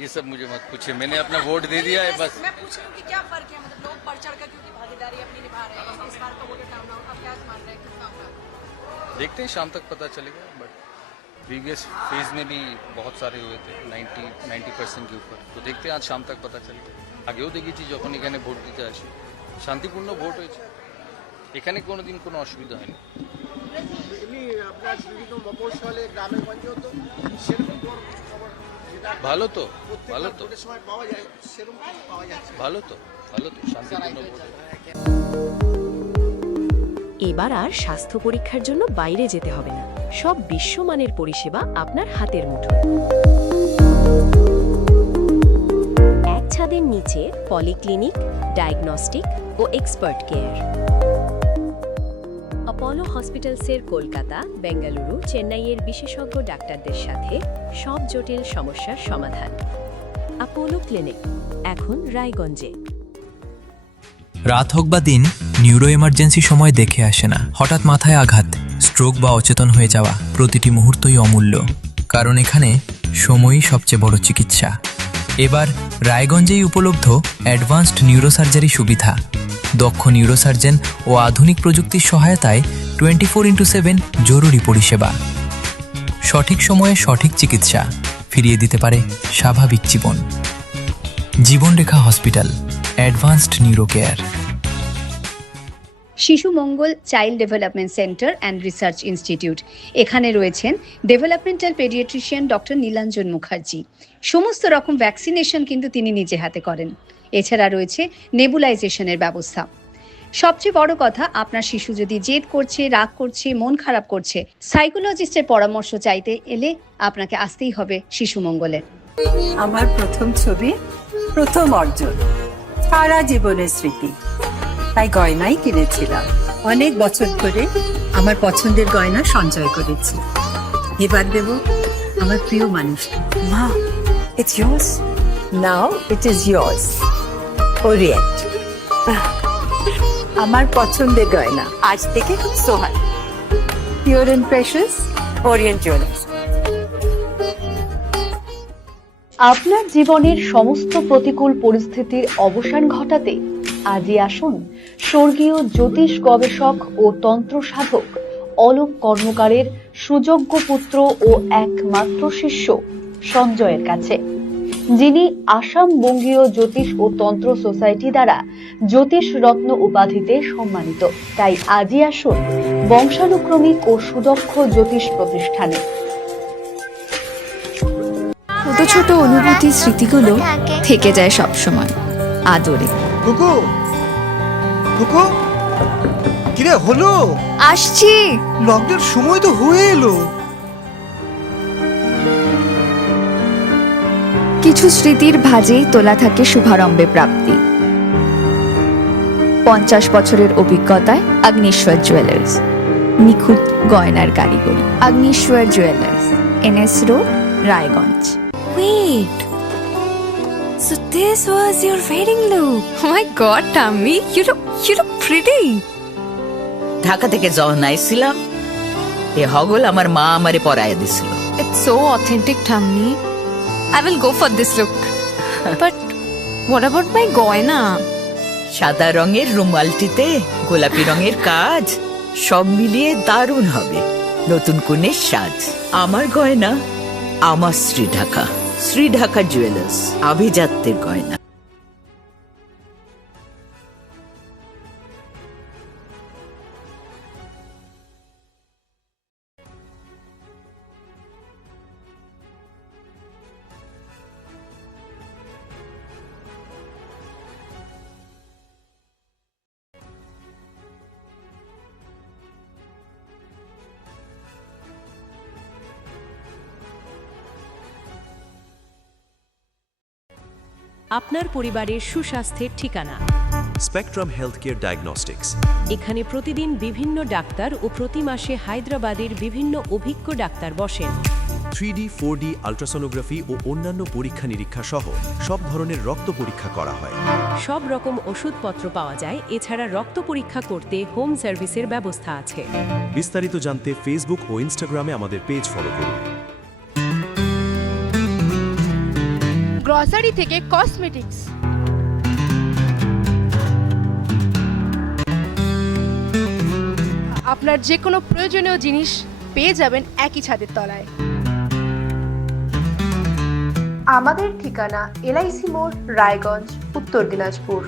ये सब मुझे मत पूछिए, मैंने अपना वोट दे दिया है बस। मैं पूछ रही हूँ कि क्या फर्क है, मतलब लोग बढ़ चढ़ कर क्योंकि भागीदारी अपनी निभा रहे हैं इस बार का वोटर टाउन हॉल, आप क्या मान रहे हैं कितना होगा? देखते हैं, शाम तक पता चलेगा। बट प्रीवियस फेज में भी बहुत सारे हुए थे 90% के ऊपर, तो देखते हैं आज शाम तक पता चलेगा। আগেও দেখেছি যখন এখানে ভোট দিতে আসি শান্তিপূর্ণ ভোট হয়েছে, এখানে কোনোদিন কোনো অসুবিধা হয়নি। এমনি আপনার বিভিন্ন মফস্বলে গ্রামে গঞ্জেও তো সেরকম কোনো কিছু খবর যেটা ভালো তো, ভালো তো, ভোটের সময় পাওয়া যায়, সেরকম কিছু পাওয়া যাচ্ছে না। ভালো তো, ভালো তো, শান্তিপূর্ণ ভোট। এবার আর স্বাস্থ্য পরীক্ষার জন্য বাইরে যেতে হবে না, সব বিশ্বমানের পরিষেবা আপনার হাতের মুঠোয়। এক ছাদের নিচে পলিক্লিনিক, ডায়াগনস্টিক ও এক্সপার্ট কেয়ার। অপোলো হসপিটালসের কলকাতা, বেঙ্গালুরু, চেন্নাইয়ের বিশেষজ্ঞ ডাক্তারদের সাথে সব জটিল সমস্যার সমাধান। অপোলো ক্লিনিক এখন রায়গঞ্জে। রাত হোক বা দিন, নিউরো এমার্জেন্সি সময় দেখে আসে না। হঠাৎ মাথায় আঘাত, স্ট্রোক বা অচেতন হয়ে যাওয়া, প্রতিটি মুহূর্তই অমূল্য, কারণ এখানে সময়ই সবচেয়ে বড় চিকিৎসা। এবার রায়গঞ্জেই উপলব্ধ অ্যাডভান্সড নিউরোসার্জারি সুবিধা। দক্ষ নিউরোসার্জন ও আধুনিক প্রযুক্তির সহায়তায় 24x7 জরুরি পরিষেবা। সঠিক সময়ে সঠিক চিকিৎসা ফিরিয়ে দিতে পারে স্বাভাবিক জীবন। Jibanrekha hospital, advanced neuro care. Shishu Mangal child development centre and research institute, এখানে রয়েছেন developmental paediatrician doctor Nilanjan Mukherjee. সমস্ত রকম ভ্যাকসিনেশন কিন্তু তিনি নিজে হাতে করেন। এছাড়া রয়েছে নেবুলাইজেশনের ব্যবস্থা। সবচেয়ে বড় কথা, আপনার শিশু যদি জেদ করছে, রাগ করছে, মন খারাপ করছে, সাইকোলজিস্টের পরামর্শ চাইতে এলে আপনাকে আসতেই হবে শিশু মঙ্গলে। আমার প্রথম ছবি, প্রথম অর্জন, সারা জীবনের স্মৃতি, তাই গয়নাই কিনেছিলাম। অনেক বছর ধরে আমার পছন্দের গয়না সঞ্চয় করেছি, এবার দেব আমার প্রিয় মানুষকে। মা, it's yours. Now it is yours. Orient. আমার পছন্দের গয়না আজ থেকে সোহান। Pure and precious, Orient Jewelers. আপনার জীবনের সমস্ত প্রতিকূল পরিস্থিতির অবসান ঘটাতে আজই আসুন স্বর্গীয় জ্যোতিষ গবেষক ও তন্ত্র সাধক অলোক কর্মকারের সুযোগ্য পুত্র ও একমাত্র শিষ্য সঞ্জয়ের কাছে, যিনি আসাম বঙ্গীয় জ্যোতিষ ও তন্ত্র সোসাইটি দ্বারা জ্যোতিষ রত্ন উপাধিতে সম্মানিত। তাই আজই আসুন বংশানুক্রমিক ও সুদক্ষ জ্যোতিষ প্রতিষ্ঠানে। ছোট ছোট অনুভূতি, স্মৃতিগুলো থেকে যায় সব সময় আদরে। কুকু, কুকু, কিরে হলো? আসছি। লকডাউন সময় তো হয়ে এলো। কিছু স্মৃতির ভাজেই তোলা থাকে শুভারম্ভে প্রাপ্তি। 50 বছরের অভিজ্ঞতায় অগ্নিশ্বর জুয়েলার্স, নিখুঁত গয়নার কারিগরি। Agnishwar jewellers, NS road, Raiganj. Wait, so this was your wedding look? Oh my God, Tammy, you look pretty. Dhaka থেকে যখন আইছিলাম, এ হগল আমার মা আমারে পরায় দিছিল। It's so authentic, Tammy. I will go for this look. But what about my goina? সাদা রঙের রুমালটিতে গোলাপি রঙের কাজ, সব মিলিয়ে দারুণ হবে নতুন কনের সাজ। আমার গয়না, আমার শ্রীঢাকা, শ্রীঢাকা জুয়েলার্স, আভিজাত্যের গয়না। আপনার পরিবারের সুস্বাস্থ্যের ঠিকানা স্পেকট্রাম হেলথকেয়ার ডায়াগনস্টিক্স। এখানে প্রতিদিন বিভিন্ন ডাক্তার ও প্রতি মাসে হায়দ্রাবাদের বিভিন্ন অভিজ্ঞ ডাক্তার বসেন। 3D, 4D আল্ট্রাসোনোগ্রাফি ও অন্যান্য পরীক্ষা নিরীক্ষা সহ সব ধরনের রক্ত পরীক্ষা করা হয়। সব রকম ওষুধপত্র পাওয়া যায়। এছাড়া রক্ত পরীক্ষা করতে হোম সার্ভিসের ব্যবস্থা আছে। বিস্তারিত জানতে ফেসবুক ও ইনস্টাগ্রামে আমাদের পেজ ফলো করুন। গ্রসারি থেকে কসমেটিক্স, আপনার যে কোনো প্রয়োজনীয় জিনিস পেয়ে যাবেন একই ছাদের তলায়। আমাদের ঠিকানা LIC মোড়, রায়গঞ্জ, উত্তর দিনাজপুর।